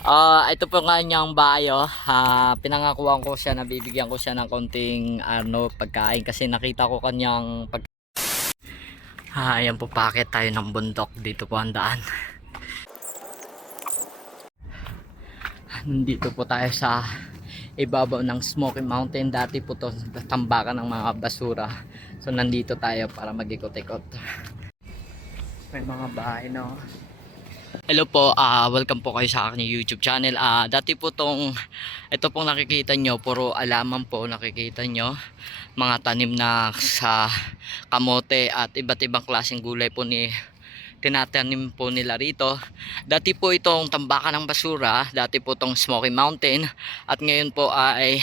Ah, ito po nga niyang bayo. Ah, pinangakuan ko siya na bibigyan ko siya ng konting ano pagkain kasi nakita ko kanyang pag Ah, ayan po pakit tayo ng bundok dito po ang daan. Nandito po tayo sa ibabaw ng Smoky Mountain. Dati po to tambakan ng mga basura. So nandito tayo para mag-ikot-ikot. May mga bahay no. Hello po, ah welcome po kayo sa aking YouTube channel. Ah dati po tong ito pong nakikita nyo, puro alaman po nakikita nyo. Mga tanim na sa kamote at iba't ibang klaseng gulay po ni tinatanim po nila rito. Dati po itong tambakan ng basura, dati po itong Smoky Mountain at ngayon po ay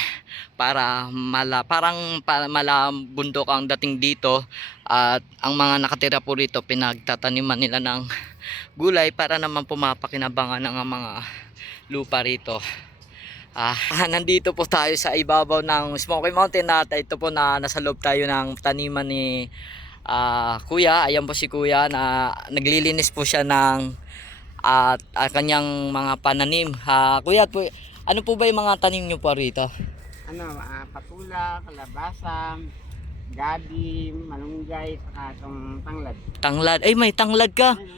para mala parang para mala bundok ang dating dito at ang mga nakatira po rito pinagtataniman nila ng gulay para naman pumapakinabangan ng mga lupa rito. Ah, nandito po tayo sa ibabaw ng Smoky Mountain at ito po na nasa loob tayo ng taniman ni ah, Kuya. Ayan po si Kuya na naglilinis po siya ng at ah, kanyang mga pananim. Ah, kuya, po, ano po ba yung mga tanim niyo po rito? ano, ah, patula, kalabasa, gabi, malunggay, saka itong tanglad. Tanglad. Ay, may tanglad ka. Ano?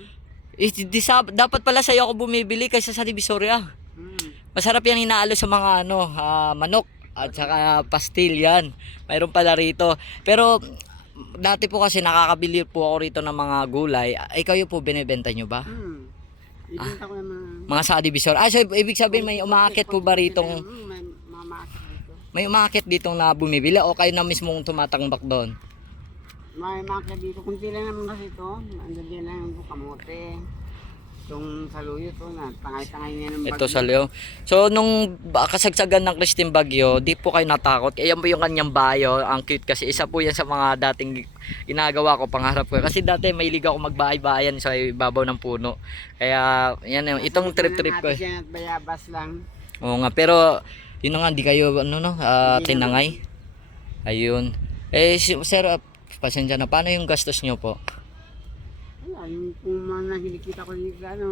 Eh, di, sab- dapat pala sa'yo ako bumibili kaysa sa Divisoria. Hmm. Masarap yan inaalo sa mga ano, ah, manok at saka pastil yan. Mayroon pala rito. Pero dati po kasi nakakabili po ako rito ng mga gulay. Ay kayo po binebenta nyo ba? Hmm. Ibenta ko yung mga... Mga sa Divisoria. Ah, so ibig sabihin may umaakit po ba ritong Hmm, may mga maakit dito. may umaakit ditong na bumibili o kayo na mismong tumatangbak doon? May maakit dito. Kunti lang naman kasi ito. Ando din lang yung kamote. Itong saluyo to na tangay-tangay niya ng Ito sa Leo. So nung kasagsagan ng Christine Bagyo, di po kayo natakot. Ayan po yung kanyang bayo. Ang cute kasi isa po yan sa mga dating ginagawa ko, pangarap ko. Kasi dati may ako magbahay-bayan sa ibabaw ng puno. Kaya yan yung itong trip-trip ko. siya at bayabas lang. Oo nga, pero yun na nga, di kayo ano no, Hindi tinangay. Ayun. Eh si- sir, pasensya na. Paano yung gastos nyo po? Wala, yung kung mga nakikita ko dito, ano,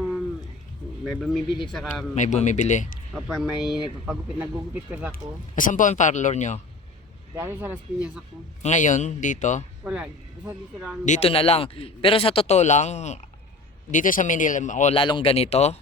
may bumibili saka... May bumibili. O pag may nagpapagupit, nagugupit kasi ako. Asan po ang parlor nyo? Dahil sa Las Piñas ako. Ngayon, dito? Wala, basta dito lang. Dito na lang. Pero sa totoo lang, dito sa Manila, o lalong ganito,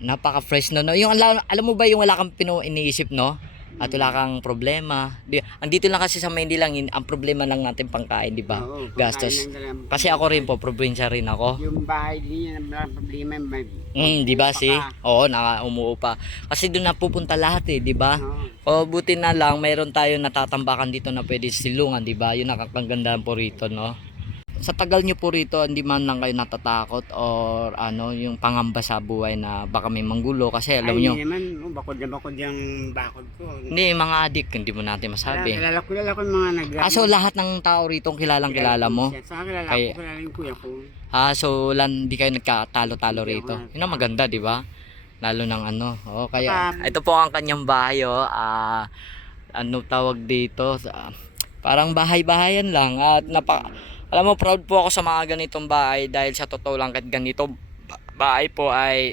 napaka-fresh no, no. Yung alam, alam mo ba yung wala kang pino iniisip, no? At wala kang problema. Di, andito lang kasi sa Manila lang, in- ang problema lang natin pangkain, di ba? Oo, Gastos. pagkain lang talaga. Kasi ako rin po, probinsya rin ako. Yung bahay din yan, ang problema. May, Mm, di ba si? Oo, naka umuupa. Kasi doon napupunta lahat eh, di ba? Oo. O buti na lang, mayroon tayo natatambakan dito na pwede silungan, di ba? Yun nakakagandaan po rito, no? Sa tagal nyo po rito, hindi man lang kayo natatakot or ano, yung pangamba sa buhay na baka may manggulo kasi alam Ay, nyo, hindi naman, oh, bakod na bakod yung bakod ko. hindi, mga adik, hindi mo natin masabi. Kilala, kilala ko yung mga nag Ah, so lahat ng tao rito ang kilalang kilala mo? Sa kilala Kaya- ko, kilala yung kuya ko. Ah, so wala, hindi kayo nagkatalo-talo rito. Yun ang maganda, di ba? Lalo ng ano. Oh, kaya Um, ito po ang kanyang bahay, oh. Ah, ano tawag dito? Ah, parang bahay-bahayan lang at napa alam mo proud po ako sa mga ganitong bahay dahil sa totoo lang kahit ganito ba- bahay po ay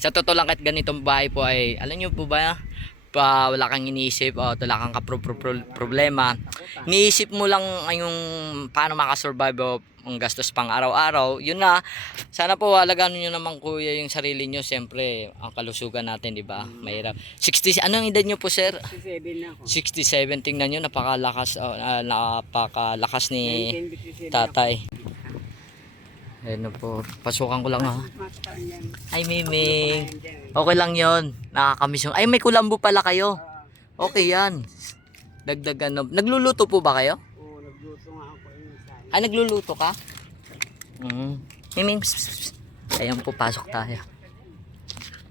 sa totoo lang kahit ganitong bahay po ay alam niyo po ba pa wala kang iniisip o wala kang problema. Niisip mo lang yung paano makasurvive o ang gastos pang araw-araw. Yun na. Sana po alagaan niyo naman kuya yung sarili niyo. Siyempre, ang kalusugan natin, di ba? Mahirap. 60, anong edad niyo po, sir? 67 na ako. 67. Tingnan niyo, napakalakas, oh, ah, napakalakas ni 1957 tatay. Ayun na po. Pasukan ko lang ha. yan. Ay, Miming. Okay lang yon Nakakamiss yung... Ay, may kulambo pala kayo. Okay yan. Dagdagan. Nagluluto po ba kayo? Oo, nagluto nga ako inside. Ah, nagluluto ka? Mm. Miming. Ayan po, pasok tayo.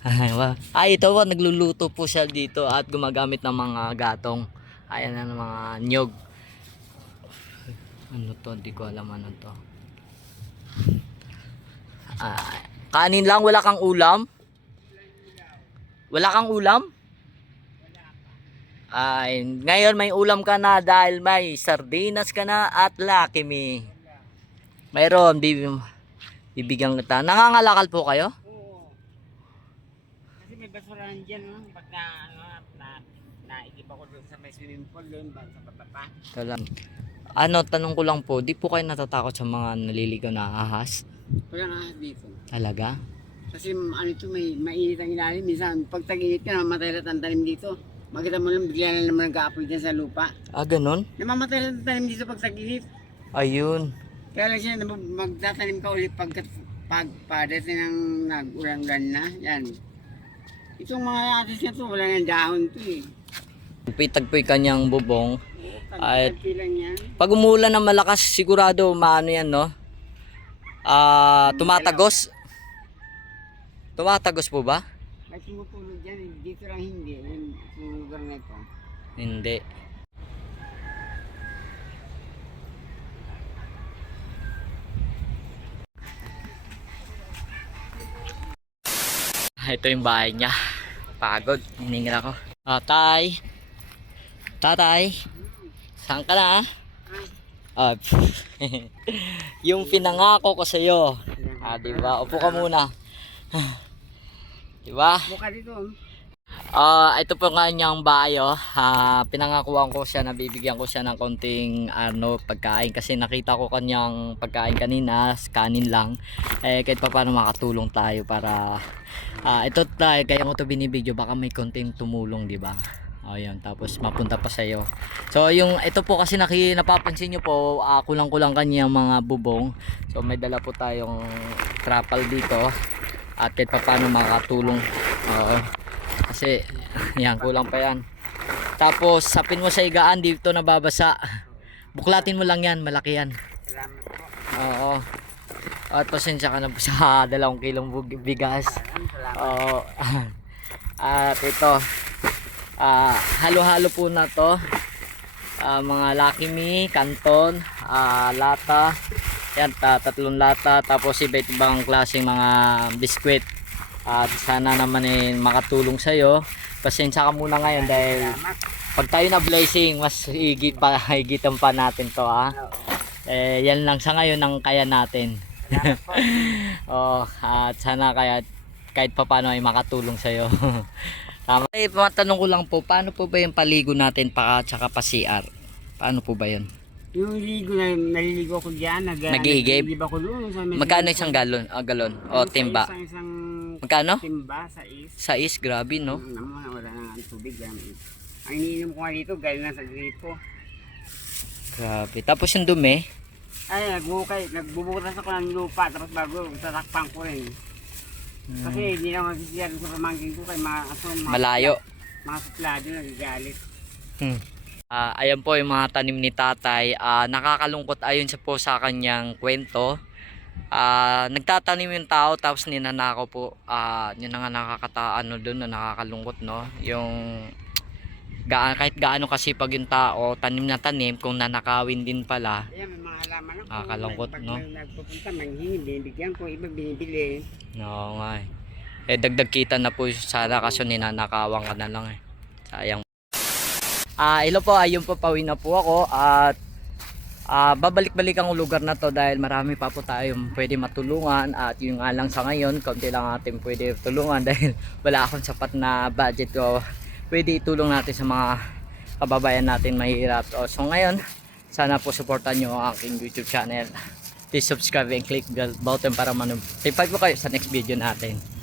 Ay, Ay, ito po, nagluluto po siya dito at gumagamit ng mga gatong. Ayan na ng mga nyog. Ano to? Hindi ko alam ano to. Ah, kanin lang, wala kang ulam? Wala kang ulam? Ay, ngayon may ulam ka na dahil may sardinas ka na at Lucky Me. Mayroon, bib bibigyan kita. Nangangalakal po kayo? Oo. Kasi may basurahan dyan, no? Pag na, ano, na, naigip ako doon sa may swimming pool doon, ba, sa baba pa. Ito lang. Ano, tanong ko lang po, di po kayo natatakot sa mga naliligaw na ahas? Wala nga dito. Talaga? Kasi ano ito, may mainit ang ilalim. Minsan, pag tag-init ka, namamatay lahat ang tanim dito. Makita mo lang, bigla na naman nag-aapoy dyan sa lupa. Ah, ganun? Namamatay lahat ang tanim dito pag tag-init. Ayun. Kaya lang siya, magtatanim ka ulit pag, pag padating ng nag-ulan-ulan na. Yan. Itong mga atis na to, wala nang dahon to eh. Pitagpoy kanyang bubong. Ay. Lang yan. Pag umulan ng malakas, sigurado maano yan, no? Ah, tumatagos. Tumatagos po ba? May tumutulog dyan, eh. dito lang hindi. Yung, yung lugar na ito. Hindi. Ito yung bahay niya. Pagod. Hiningal ako. Ah, tay. Tatay. Saan ka na? Ah, yung pinangako ko sa iyo. Ah, di ba? Upo ka muna. Di ba? Buka dito. Ah, ito po nga niyang bahay oh. Ah, pinangakuan ko siya na bibigyan ko siya ng konting ano pagkain kasi nakita ko kanyang pagkain kanina, kanin lang. Eh kahit pa paano makatulong tayo para ah ito tayo kaya ko to binibidyo baka may konting tumulong, di ba? O yun, tapos mapunta pa sa iyo. So yung ito po kasi naki, napapansin niyo po, ah, kulang-kulang kanyang mga bubong. So may dala po tayong trapal dito at kahit pa paano makatulong. Oo. Kasi yan kulang pa yan. Tapos sapin mo sa igaan dito nababasa. Buklatin mo lang yan, malaki yan. Oo. At pasensya ka na po sa dalawang kilong bigas. Oo. At ito. Ah, halo-halo po na to. Ah, mga Lucky Me, Canton, ah, lata. Yan, ta tatlong lata. Tapos iba't ibang klaseng mga biskwit. At sana naman eh makatulong sa'yo. Pasensya ka muna ngayon dahil pag tayo na blessing, mas higit pa, higitan pa natin to ha. Eh, yan lang sa ngayon ang kaya natin. Oh, at sana kaya kahit pa paano ay makatulong sa iyo. Tama. Eh, matanong ko lang po, paano po ba yung paligo natin pa tsaka pa CR? Paano po ba yun? Yung ligo na naliligo ko diyan, nag Nag-iigib? nag-iigib ako doon sa may Magkano isang galon? Ah, galon? O, timba? Isang, isang Magkano? timba sa is. Sa is, grabe no? Mm, naman, wala na ang tubig lang. Ang iniinom ko nga dito, galing na sa gripo. Grabe. Tapos yung dumi, Ay, nagbukay, nagbubutas ako ng lupa, tapos bago, tatakpan ko rin. Kasi hindi na magsisiyar sa pamangkin ko kay mga, aso, mga, malayo. mga suplado nagagalit. Hmm. Ah, ayan po yung mga tanim ni tatay. Ah, nakakalungkot ayon sa po sa kanyang kwento. Ah, nagtatanim yung tao tapos ninanakaw po. Ah, yun na nga nakakataan doon na nakakalungkot no. Yung gaan kahit gaano kasipag yung tao, tanim na tanim kung nanakawin din pala. Ayan, may mga halaman ako. Nakakalungkot, Pag no? may nagpupunta, manghingi, binibigyan ko, iba binibili. No, nga eh. Eh dagdag kita na po sana kaso ninanakawan ka na lang eh. Sayang. Ah, ilo po, ayun po pauwi na po ako at ah, babalik-balik ang lugar na to dahil marami pa po tayong pwede matulungan at yung nga lang sa ngayon, kaunti lang ating pwede tulungan dahil wala akong sapat na budget ko. Pwede itulong natin sa mga kababayan natin mahirap. O, so ngayon, sana po supportan nyo ang aking YouTube channel. Please subscribe and click bell button para manotify po kayo sa next video natin.